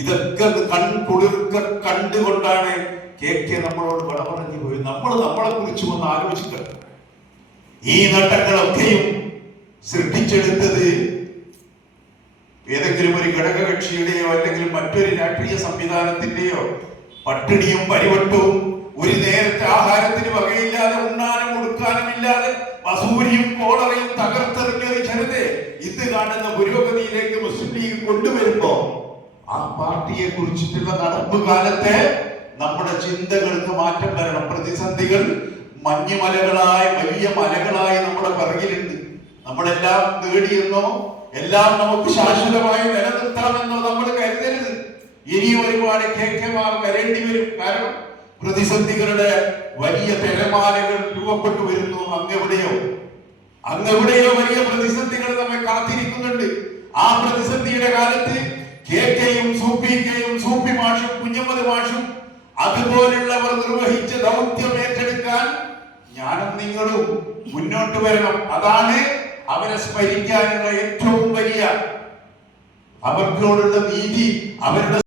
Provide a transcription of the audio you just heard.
ഇതൊക്കെ കൺകുളിർക്ക കണ്ടുകൊണ്ടാണ് KK നമ്മളോട് വിട പറഞ്ഞു പോയി. നമ്മളെ കുറിച്ച് ഒന്ന് ആലോചിക്കണം. ഈ നേട്ടങ്ങളൊക്കെയും സൃഷ്ടിച്ചെടുത്തത് ഏതെങ്കിലും ഒരു ഘടകകക്ഷിയുടെയോ അല്ലെങ്കിൽ മറ്റൊരു രാഷ്ട്രീയ സംവിധാനത്തിന്റെയോ പട്ടിണിയും പരിവട്ടവും ഒരു നേരത്തെ ആഹാരത്തിന് വകയില്ലാതെ ഉണ്ണാനും ഉടുക്കാനും ഇല്ലാതെ വസൂരിയും കോളറയും തകർത്തെറിഞ്ഞൊരു ജനതയെ ഇന്ന് കാണുന്ന പുരോഗതിയിലേക്ക് മുസ്ലിം ലീഗ് കൊണ്ടുവരുമ്പോ ആ പാർട്ടിയെ കുറിച്ചിട്ടുള്ള നടപ്പ് കാലത്തെ നമ്മുടെ ചിന്തകൾക്ക് മാറ്റം വരണം. പ്രതിസന്ധികൾ മഞ്ഞുമലകളായി വലിയ മലകളായി നമ്മുടെ പിറകിലുണ്ട്. നമ്മളെല്ലാം നേടിയെന്നോ എല്ലാം നമുക്ക് ശാശ്വതമായി നിലനിർത്താമെന്നോ നമ്മൾ കരുതരുത്. ഇനിയും ഒരുപാട് KKമാർ വരേണ്ടി വരും. കാരണം പ്രതിസന്ധികളുടെ വലിയ തിരമാലകൾ രൂപപ്പെട്ടു വരുന്നു. അങ്ങെവിടെയോ വലിയ പ്രതിസന്ധികൾ നമ്മെ കാത്തിരിക്കുന്നുണ്ട്. ആ പ്രതിസന്ധിയുടെ കാലത്ത് KKയും സൂപ്പി മാഷും കുഞ്ഞമ്മദ് മാഷും അതുപോലുള്ളവർ നിർവഹിച്ച ദൗത്യം ഏറ്റെടുക്കാൻ ഞാനും നിങ്ങളും മുന്നോട്ട് വരണം. അതാണ് അവരെ സ്മരിക്കാനുള്ള ഏറ്റവും വലിയ അവർക്കോടുള്ള നീതി. അവരുടെ